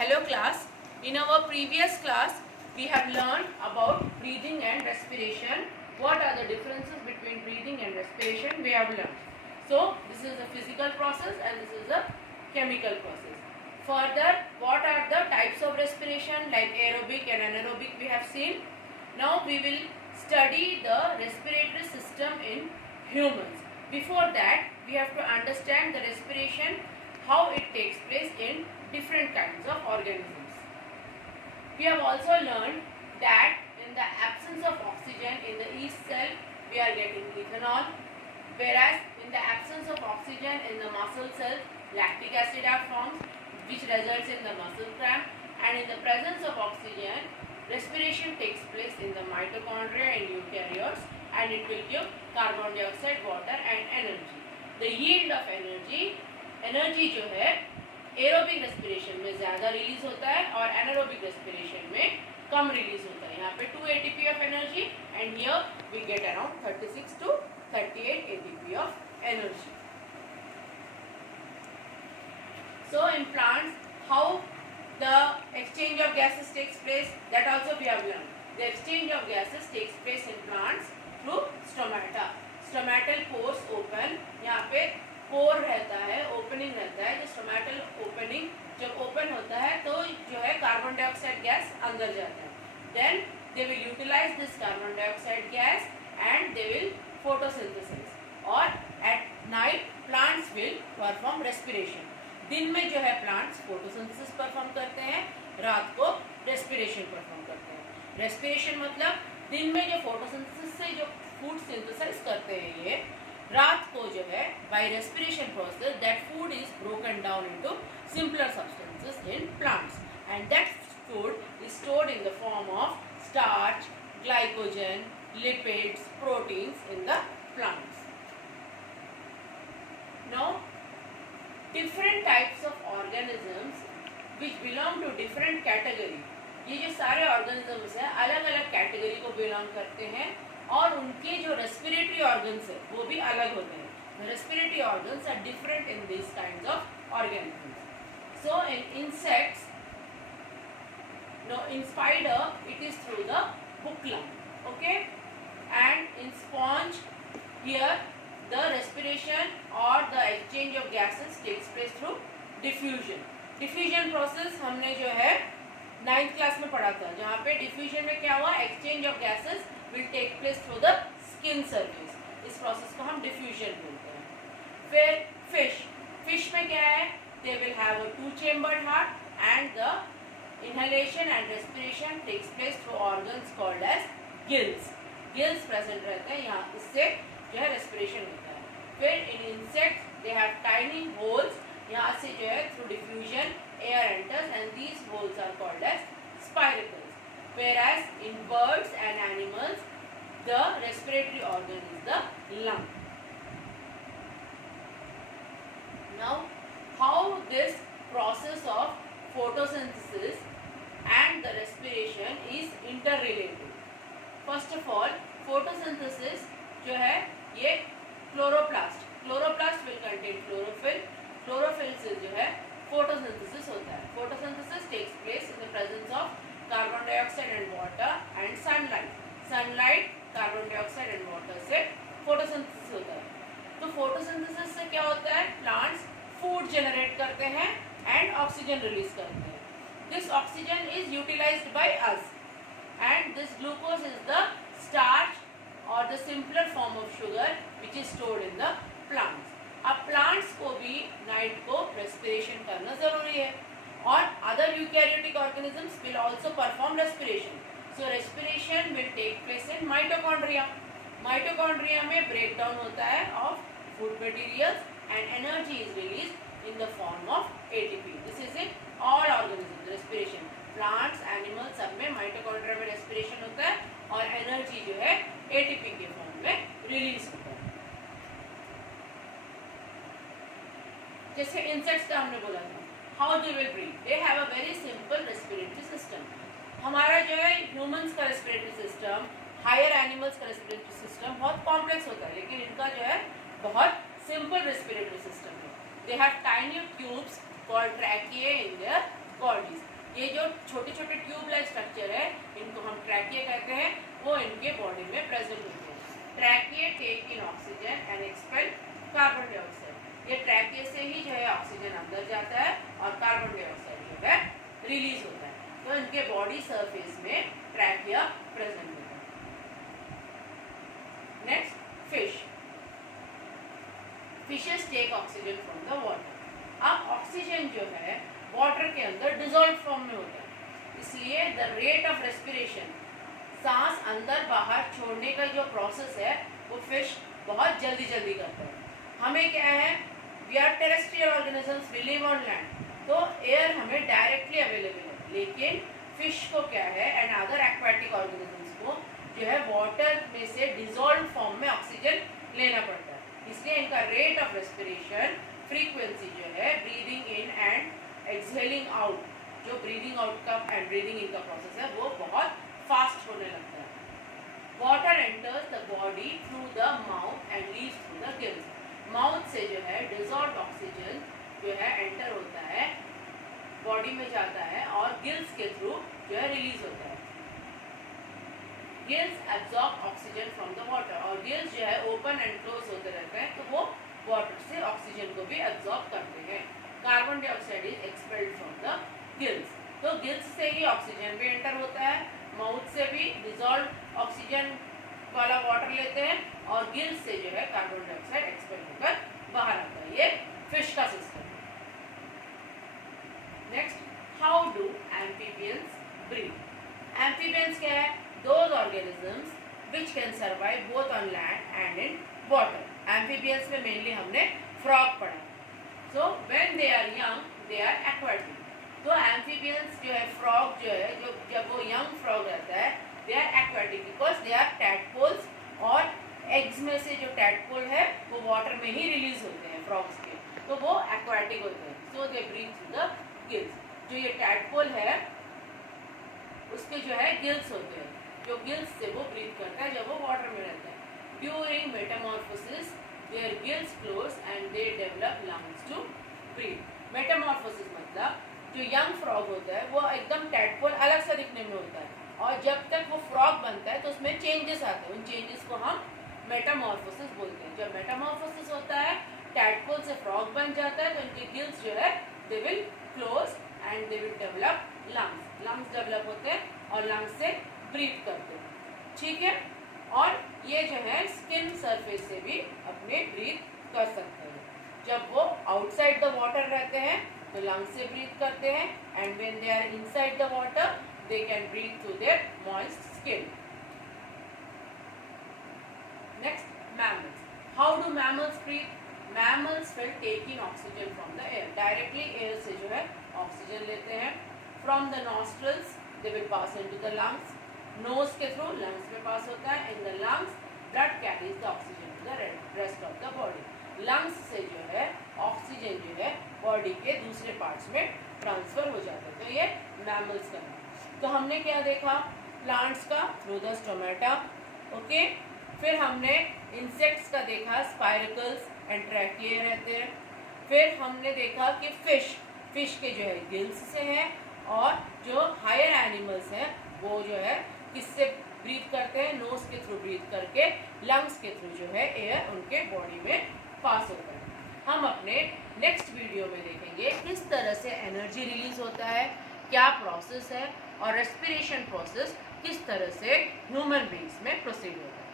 Hello class. In our previous class, we have learned about breathing and respiration. What are the differences between breathing and respiration? We have learned. So, this is a physical process and this is a chemical process. Further, what are the types of respiration like aerobic and anaerobic we have seen. Now, we will study the respiratory system in humans. Before that, we have to understand the respiration, how it takes place in different kinds of organisms. We have also learned that in the absence of oxygen in the yeast cell, we are getting ethanol, whereas in the absence of oxygen in the muscle cells, lactic acid are formed, which results in the muscle cramp, and in the presence of oxygen, respiration takes place in the mitochondria and eukaryotes, and it will give carbon dioxide, water and energy. The yield of energy जो है aerobic respiration में ज़्यादा release होता है और anaerobic respiration में कम release होता है. यहाँ पे 2 ATP of energy and here we get around 36 to 38 ATP of energy. So in plants, how the exchange of gases takes place, that also we have learned. The exchange of gases takes place in plants through stomata. Stomatal pores open. यहाँ पे पोर रहता है, opening रहता है. जो stomatal opening जब open होता है तो जो है कार्बन डाइऑक्साइड गैस अंदर जाता है. Then they will utilise this carbon dioxide gas and they will photosynthesis. और at night plants will perform respiration. दिन में जो है प्लांट्स फोटोसिंथेसिस परफॉर्म करते हैं, रात को रेस्पिरेशन परफॉर्म करते हैं. रेस्पिरेशन मतलब दिन में जो फोटोसिंथेसिस से जो फूड सिंथेसाइज करते हैं, ये रात को जो है by respiration process that food is broken down into simpler substances in plants and that food is stored in the form of starch, glycogen, lipids, proteins in the plants. Now different types of organisms which belong to different category. ये जो सारे organisms हैं अलग अलग category को belong करते हैं और उनके जो रेस्पिरेटरी ऑर्गन्स है वो भी अलग होते हैं. The respiratory organs are different in these kinds of organisms. So in insects, no, in spider it is through the buccal, okay, and in sponge here the respiration or the exchange of gases takes place through diffusion. Diffusion process हमने जो है 9th class में पढ़ा था, जहाँ पे diffusion में क्या हुआ, exchange of gases will take place through the skin surface. इस process को हम diffusion बोलते हैं. फिर fish में क्या है, they will have a 2-chambered heart and the inhalation and respiration takes place through organs called as gills. Gills present रहते हैं यहाँ, इससे जो है रेस्पिरेशन होता है. फिर in insects they have tiny holes, यहाँ से जो है through diffusion air enters and these holes are called as spiracles. whereas in birds and animals the respiratory organ is the lung. Now how this process of photosynthesis and the respiration is interrelated. First of all, photosynthesis जो है ये chloroplast will contain chlorophyll. Chlorophyll से जो है photosynthesis होता है. Photosynthesis takes place in the presence of carbon dioxide and water and sunlight. Carbon dioxide and water से photosynthesis होता है. तो फोटोसिंथेसिस से क्या होता है, प्लांट्स फूड जनरेट करते हैं एंड ऑक्सीजन रिलीज करते हैं. This oxygen is utilised by us and this glucose is the starch और the simpler form of sugar which is stored in the plants. अब प्लांट्स को भी नाइट को respiration करना जरूरी है और other eukaryotic organisms will also perform respiration. So respiration will take place in mitochondria. Mitochondria में ब्रेक डाउन होता है of food materials and energy is release in the form of ATP. This is in all organisms. Respiration plants, animals सब में mitochondria में respiration होता है और energy जो है ATP के फॉर्म में रिलीज होता है. जैसे इंसेक्ट्स का हमने बोला था, how they will breathe, they have a very simple respiratory system. हमारा जो है ह्यूमंस का रेस्पिरेटरी सिस्टम, हायर एनिमल्स का रेस्पिरेटरी सिस्टम बहुत कॉम्प्लेक्स होता है, लेकिन इनका जो है बहुत सिंपल रेस्पिरेटरी सिस्टम है. They have tiny tubes called tracheae in their bodies. Body surface में ट्रैकिया प्रेजेंट होता है। Next, fish. Fishes take oxygen from the water. अब ऑक्सीजन जो है वाटर के अंदर डिसॉल्व फॉर्म में होता है, इसलिए द रेट ऑफ रेस्पिरेशन, सांस अंदर बाहर छोड़ने का जो प्रोसेस है वो फिश बहुत जल्दी जल्दी करता है। हमें क्या है, we are terrestrial organisms, we live on land, तो एयर हमें डायरेक्टली अवेलेबल है, लेकिन फिश को क्या है एंड अदर एक्वाटिक ऑर्गेनिजम्स को जो है वाटर में से डिसॉल्व फॉर्म में ऑक्सीजन लेना पड़ता है, इसलिए इनका रेट ऑफ रेस्पिरेशन फ्रीक्वेंसी जो है breathing in and exhaling out, जो ब्रीदिंग आउट का एंड ब्रीदिंग इन का प्रोसेस है वो बहुत फास्ट होने लगता है। Water enters the body through the mouth and leaves through the gills. Mouth से जो है डिसॉल्व्ड ऑक्सीजन जो है एंटर होता है, बॉडी में जाता है और गिल्स के थ्रू जो है रिलीज होता है। Gills absorb oxygen from the water, और गिल्स जो है ओपन एंड क्लोज होते रहते हैं तो वो वाटर से ऑक्सीजन को भी एब्जॉर्ब करते हैं। Carbon dioxide is expelled from the gills, तो गिल्स से ही ऑक्सीजन भी एंटर होता है, माउथ से भी डिसॉल्व ऑक्सीजन वाला वाटर लेते हैं और गिल्स से जो है कार्बन डाइऑक्साइड एक्सपेल होकर बाहर आता है। ये फिश का सिस्टम है। Next, how do amphibians breathe. Amphibians क्या है, those organisms which can survive both on land and in water. Amphibians में मेनली हमने फ्रॉग पढ़ा, so when they are young they are aquatic, तो एम्फीबियंस जो है फ्रॉग जो है, जो जब वो यंग फ्रॉग रहता है they are aquatic because they are tadpoles, और एग्स में से जो टैडपोल है वो वाटर में ही रिलीज होते हैं फ्रॉग्स के, तो वो एक्वाटिक होते हैं, so they breathe through the gills. जो ये टैडपोल है उसके जो है गिल्स होते हैं, जो गिल्स से वो ब्रीथ करता है जब वो वाटर में रहता है। During metamorphosis their gills close and they develop lungs to breathe. Metamorphosis मतलब जो यंग फ्रॉग होता है वो एकदम टैडपोल अलग सा दिखने में होता है, और जब तक वो फ्रॉग बनता है तो उसमें चेंजेस आते हैं, उन चेंजेस को हम मेटामॉर्फोसिस बोलते हैं। जब मेटामॉर्फोसिस होता है, टैडपोल से फ्रॉग बन जाता है, तो इनके गिल्स जो है they will close and they will develop lungs, lungs develop होते हैं और लंग्स से ब्रीथ करते हैं, ठीक है। और ये जो है स्किन सरफेस से भी अपने ब्रीथ कर सकते हैं। जब वो आउटसाइड द वाटर रहते हैं तो लंग्स से ब्रीथ करते हैं, and when they are inside the water they can breathe through their moist skin. Next, mammals. How do mammals breathe? Mammals will take in oxygen from the air. Directly air से जो है oxygen लेते हैं। From the nostrils they will pass into the lungs. Nose के through lungs में pass होता है। In the lungs blood carries the oxygen to the rest of the body. Lungs से जो है ऑक्सीजन जो है बॉडी के दूसरे पार्ट्स में ट्रांसफर हो जाता है। तो ये मैमल्स का है। तो हमने क्या देखा, प्लांट्स का थ्रू द स्टोमेटा, ओके। फिर हमने इंसेक्ट्स का देखा, स्पाइरकल्स एंड ट्रैकिए रहते हैं। फिर हमने देखा कि फिश के जो है गिल्स से हैं, और जो हायर एनिमल्स हैं वो जो है किससे ब्रीथ करते हैं, नोज के थ्रू ब्रीथ करके लंग्स के थ्रू जो है एयर उनके बॉडी में पास होता है। हम अपने नेक्स्ट वीडियो में देखेंगे किस तरह से एनर्जी रिलीज होता है, क्या प्रोसेस है, और रेस्पिरेशन प्रोसेस किस तरह से ह्यूमन बीइंग्स में प्रोसीड होता है।